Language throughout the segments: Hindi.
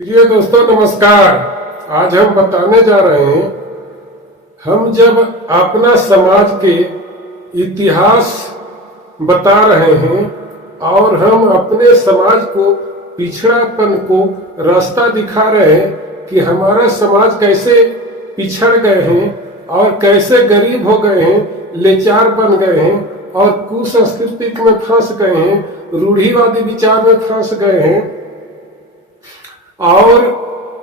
प्रिय दोस्तों नमस्कार। आज हम बताने जा रहे हैं, हम जब अपना समाज के इतिहास बता रहे हैं और हम अपने समाज को पिछड़ापन को रास्ता दिखा रहे हैं कि हमारा समाज कैसे पिछड़ गए हैं और कैसे गरीब हो गए हैं, लाचार बन गए हैं और कुसंस्कृति में फंस गए हैं, रूढ़िवादी विचार में फंस गए हैं और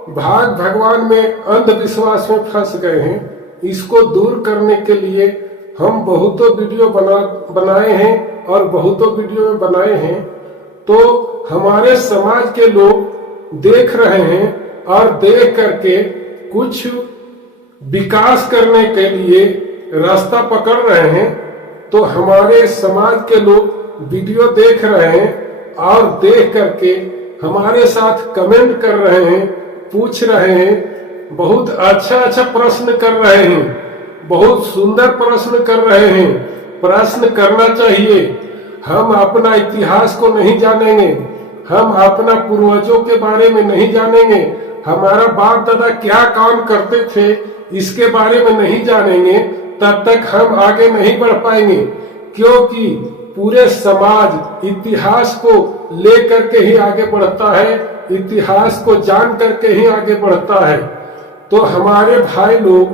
भाग भगवान में अंधविश्वास में फंस गए हैं। इसको दूर करने के लिए हम बहुतों वीडियो बनाए हैं और बहुतों वीडियो में बनाए हैं। तो हमारे समाज के लोग देख रहे हैं और देख करके कुछ विकास करने के लिए रास्ता पकड़ रहे हैं। तो हमारे समाज के लोग वीडियो देख रहे हैं और देख करके हमारे साथ कमेंट कर रहे हैं, पूछ रहे हैं, बहुत अच्छा प्रश्न कर रहे हैं, बहुत सुंदर प्रश्न कर रहे हैं। प्रश्न करना चाहिए। हम अपना इतिहास को नहीं जानेंगे, हम अपना पूर्वजों के बारे में नहीं जानेंगे, हमारा बाप दादा क्या काम करते थे इसके बारे में नहीं जानेंगे, तब तक हम आगे नहीं बढ़ पाएंगे। क्योंकि पूरे समाज इतिहास को लेकर के ही आगे बढ़ता है, इतिहास को जान करके ही आगे बढ़ता है। तो हमारे भाई लोग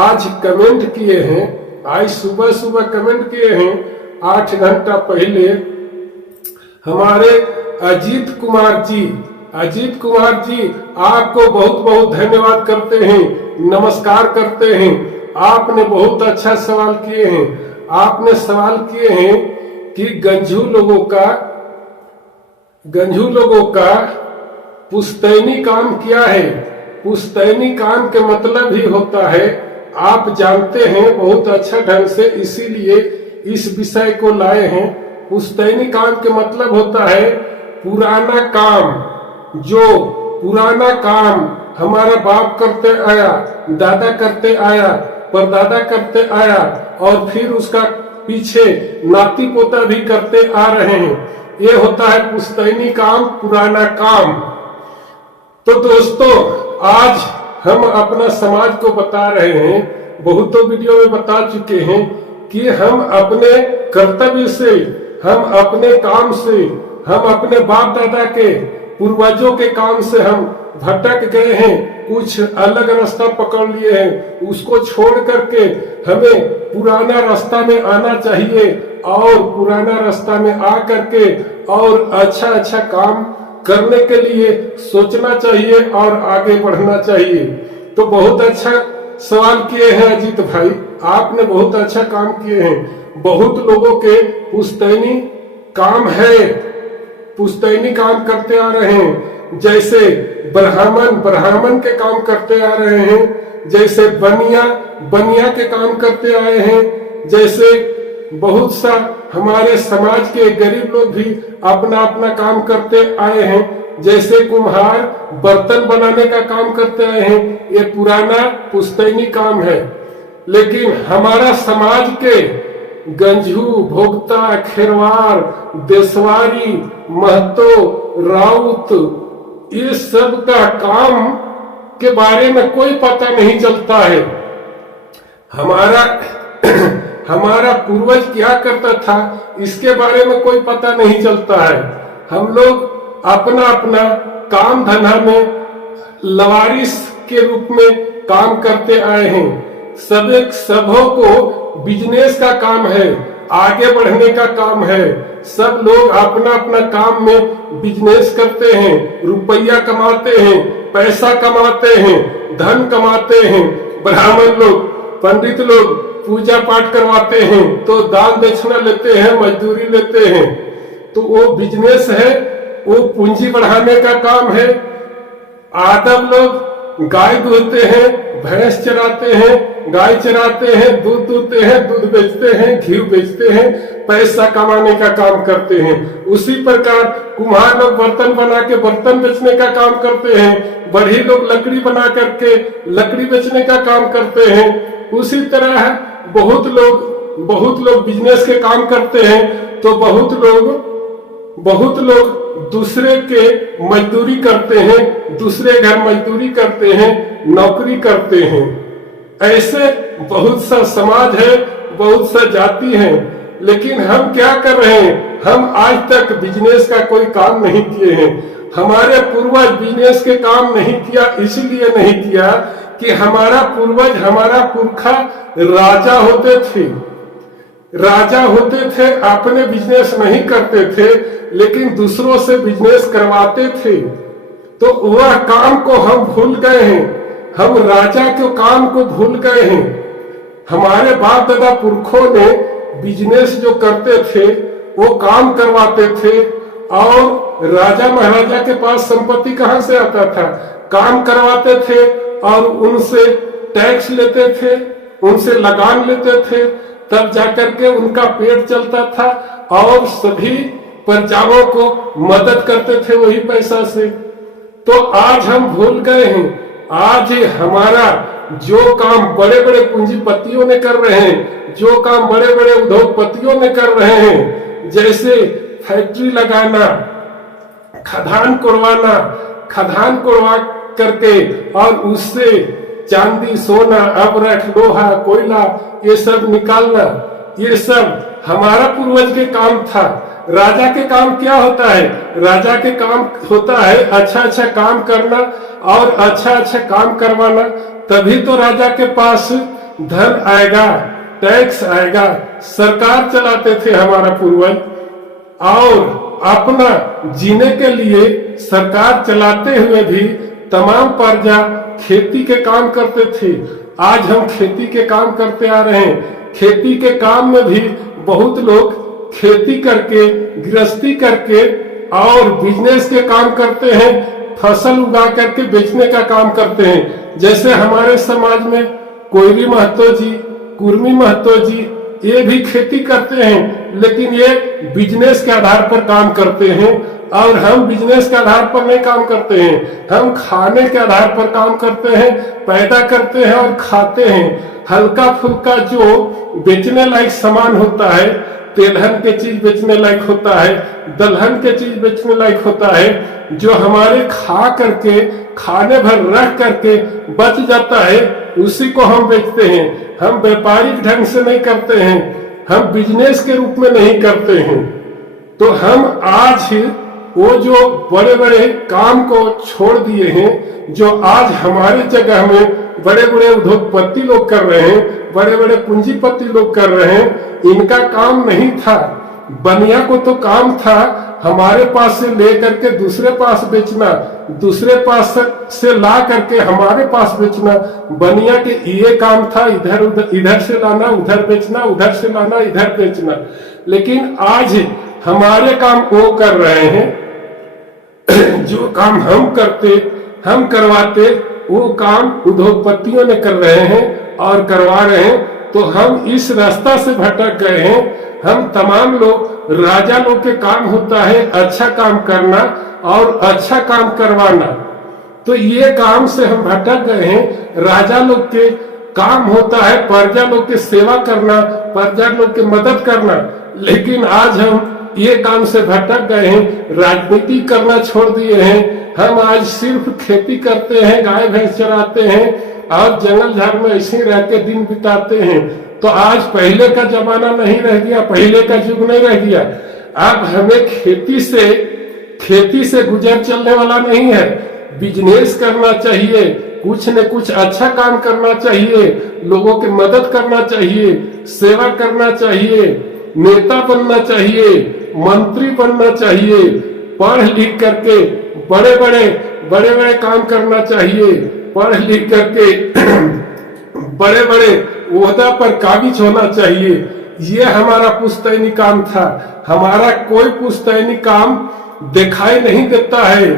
आज कमेंट किए हैं, आज सुबह सुबह कमेंट किए हैं, 8 घंटा पहले हमारे अजीत कुमार जी आपको बहुत बहुत धन्यवाद करते हैं, नमस्कार करते हैं। आपने बहुत अच्छा सवाल किए हैं। आपने सवाल किए हैं कि गंजू लोगों का पुश्तैनी काम क्या है। पुश्तैनी काम के मतलब ही होता है, आप जानते हैं बहुत अच्छा ढंग से, इसीलिए इस विषय को लाए हैं। पुश्तैनी काम के मतलब होता है पुराना काम, जो पुराना काम हमारा बाप करते आया, दादा करते आया, परदादा करते आया और फिर उसका पीछे नाती पोता भी करते आ रहे हैं, ये होता है पुश्तैनी काम, पुराना काम। तो दोस्तों आज हम अपना समाज को बता रहे हैं, बहुतों वीडियो में बता चुके हैं कि हम अपने कर्तव्य से, हम अपने काम से, हम अपने बाप दादा के पूर्वजों के काम से हम भटक गए हैं, कुछ अलग रास्ता पकड़ लिए हैं। उसको छोड़ करके हमें पुराना रास्ता में आना चाहिए और पुराना रास्ता में आ करके और अच्छा काम करने के लिए सोचना चाहिए और आगे बढ़ना चाहिए। तो बहुत अच्छा सवाल किए हैं अजीत भाई, आपने बहुत अच्छा काम किए हैं। बहुत लोगों के पुश्तैनी काम है, पुश्तैनी काम करते आ रहे हैं। जैसे ब्राह्मण के काम करते आ रहे हैं, जैसे बनिया के काम करते आए हैं, जैसे बहुत सा हमारे समाज के गरीब लोग भी अपना काम करते आए हैं। जैसे कुम्हार बर्तन बनाने का काम करते आए हैं, ये पुराना पुश्तैनी काम है। लेकिन हमारा समाज के गंजू, भोक्ता, खेरवार, देशवारी, महतो, राउत, ये सब का काम के बारे में कोई पता नहीं चलता है। हमारा पूर्वज क्या करता था इसके बारे में कोई पता नहीं चलता है। हम लोग अपना काम धंधा में लवारिस के रूप में काम करते आए हैं। सबों को बिजनेस का काम है, आगे बढ़ने का काम है। सब लोग अपना काम में बिजनेस करते हैं, रुपया कमाते हैं, पैसा कमाते हैं, धन कमाते हैं। ब्राह्मण लोग, पंडित लोग पूजा पाठ करवाते हैं तो दान दक्षिणा लेते हैं, मजदूरी लेते हैं। तो वो बिजनेस है, वो पूंजी बढ़ाने का काम है। आदम लोग गाय दूहते हैं, भैंस चराते हैं, गाय चराते हैं, दूध दूहते हैं, दूध बेचते हैं, घी बेचते हैं, पैसा कमाने का काम करते हैं। उसी प्रकार कुम्हार लोग बर्तन बना के बर्तन बेचने का काम करते हैं, बढ़ई लोग लकड़ी बना करके लकड़ी बेचने का काम करते हैं। उसी तरह बहुत लोग बिजनेस के काम करते हैं। तो बहुत लोग दूसरे के मजदूरी करते हैं, दूसरे घर मजदूरी करते हैं, नौकरी करते हैं। ऐसे बहुत सा समाज है, बहुत सा जाति है, लेकिन हम क्या कर रहे हैं? हम आज तक बिजनेस का कोई काम नहीं किए हैं। हमारे पूर्वज बिजनेस के काम नहीं किया, इसलिए नहीं किया कि हमारा पूर्वज, हमारा पुरखा राजा होते थे। राजा होते थे, अपने बिजनेस नहीं करते थे, लेकिन दूसरों से बिजनेस करवाते थे। तो वह काम को हम भूल गए हैं, हम राजा के काम को भूल गए हैं। हमारे बाप दादा पुरखों ने बिजनेस जो करते थे वो काम करवाते थे, और राजा महाराजा के पास संपत्ति कहां से आता था? काम करवाते थे और उनसे टैक्स लेते थे, उनसे लगान लेते थे, तब जाकर के उनका पेट चलता था और सभी प्रजाओं को मदद करते थे वही पैसा से। तो आज हम भूल गए हैं। आज हमारा जो काम बड़े बड़े पूंजीपतियों ने कर रहे हैं, जो काम बड़े बड़े उद्योगपतियों ने कर रहे हैं, जैसे फैक्ट्री लगाना, खदान कोड़वाना, खदान कोड़वा करके और उससे चांदी, सोना, अबरख, लोहा, कोयला ये सब निकालना, ये सब हमारा पूर्वज के काम था। राजा के काम क्या होता है? राजा के काम होता है अच्छा अच्छा काम करना और अच्छा अच्छा काम करवाना, तभी तो राजा के पास धन आएगा, टैक्स आएगा। सरकार चलाते थे हमारा पूर्वज, और अपना जीने के लिए सरकार चलाते हुए भी तमाम प्रजा खेती के काम करते थे। आज हम खेती के काम करते आ रहे हैं। खेती के काम में भी बहुत लोग खेती करके, गृहस्थी करके और बिजनेस के काम करते हैं, फसल उगा करके बेचने का काम करते हैं। जैसे हमारे समाज में कोयरी महतो जी, कुर्मी महतो जी, ये भी खेती करते हैं, लेकिन ये बिजनेस के आधार पर काम करते हैं, और हम बिजनेस के आधार पर नहीं काम करते हैं। हम खाने के आधार पर काम करते हैं, पैदा करते हैं और खाते हैं। हल्का फुल्का जो बेचने लायक सामान होता है, तेलहन के चीज बेचने लायक होता है, दलहन के चीज बेचने लायक होता है, जो हमारे खा करके, खाने भर रख करके बच जाता है, उसी को हम बेचते हैं। हम व्यापारिक ढंग से नहीं करते हैं, हम बिजनेस के रूप में नहीं करते हैं। तो हम आज वो जो बड़े बड़े काम को छोड़ दिए हैं, जो आज हमारे जगह में बड़े बड़े उद्योगपति लोग कर रहे हैं, बड़े बड़े पूंजीपति लोग कर रहे हैं, इनका काम नहीं था। बनिया को तो काम था हमारे पास से ले करके दूसरे पास बेचना, दूसरे पास से ला करके हमारे पास बेचना। बनिया के ये काम था, इधर उधर, इधर से लाना उधर बेचना, उधर से लाना इधर बेचना। लेकिन आज हमारे काम वो कर रहे हैं, जो काम हम करते, हम करवाते, वो काम उद्योगपतियों ने कर रहे हैं और करवा रहे हैं। तो हम इस रास्ता से भटक गए हैं। हम तमाम लोग, राजा लोग के काम होता है अच्छा काम करना और अच्छा काम करवाना, तो ये काम से हम भटक गए हैं। राजा लोग के काम होता है प्रजा लोग की सेवा करना, प्रजा लोग की मदद करना, लेकिन आज हम ये काम से भटक गए हैं, राजनीति करना छोड़ दिए हैं। हम आज सिर्फ खेती करते हैं, गाय भैंस चराते हैं और जंगल झाड़ में ऐसे ही रह के दिन बिताते हैं। तो आज पहले का जमाना नहीं रह गया, पहले का युग नहीं रह गया। अब हमें खेती से गुजर चलने वाला नहीं है। बिजनेस करना चाहिए, कुछ न कुछ अच्छा काम करना चाहिए, लोगों की मदद करना चाहिए, सेवा करना चाहिए, नेता बनना चाहिए, मंत्री बनना चाहिए, पढ़ लिख करके बड़े बड़े काम करना चाहिए, पढ़ लिख करके बड़े बड़े ओहदा पर काबिज होना चाहिए। ये हमारा पुश्तैनी काम था। हमारा कोई पुश्तैनी काम दिखाई नहीं देता है।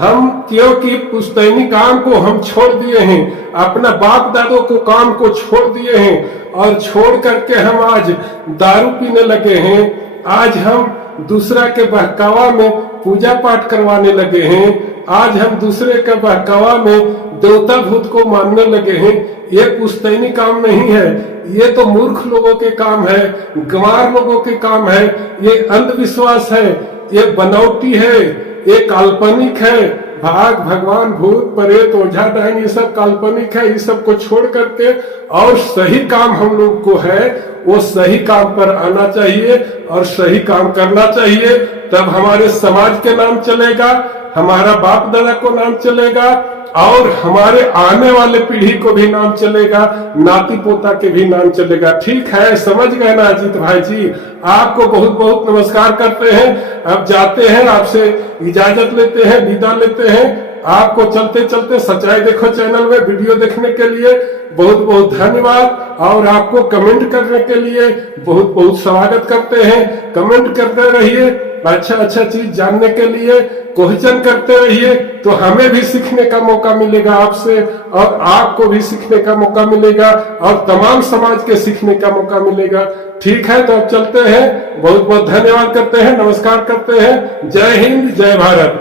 हम क्योंकि पुश्तैनी काम को हम छोड़ दिए हैं, अपना बाप दादों को काम को छोड़ दिए हैं, और छोड़ करके हम आज दारू पीने लगे हैं। आज हम दूसरा के बहकावा में पूजा पाठ करवाने लगे हैं। आज हम दूसरे के बहकावा में देवता भूत को मानने लगे हैं। ये पुश्तैनी काम नहीं है, ये तो मूर्ख लोगों के काम है, गंवार लोगों के काम है, ये अंधविश्वास है, ये बनावटी है, ये काल्पनिक है। भाग, भगवान, भूत, प्रेत, ओझा, डाइन, ये सब काल्पनिक है। इस सब को छोड़ करके और सही काम हम लोग को है, वो सही काम पर आना चाहिए और सही काम करना चाहिए। तब हमारे समाज के नाम चलेगा, हमारा बाप दादा को नाम चलेगा और हमारे आने वाले पीढ़ी को भी नाम चलेगा, नाती पोता के भी नाम चलेगा। ठीक है, समझ गए ना अजीत भाई जी? आपको बहुत बहुत नमस्कार करते हैं। अब जाते हैं, आपसे इजाजत लेते हैं, विदा लेते हैं। आपको चलते चलते सच्चाई देखो चैनल में वीडियो देखने के लिए बहुत बहुत धन्यवाद और आपको कमेंट करने के लिए बहुत बहुत स्वागत करते हैं। कमेंट करते रहिए, अच्छा अच्छा चीज जानने के लिए क्वेश्चन करते रहिए, तो हमें भी सीखने का मौका मिलेगा आपसे और आपको भी सीखने का मौका मिलेगा और तमाम समाज के सीखने का मौका मिलेगा। ठीक है, तो अब चलते हैं। बहुत बहुत धन्यवाद करते हैं, नमस्कार करते हैं। जय हिंद, जय भारत।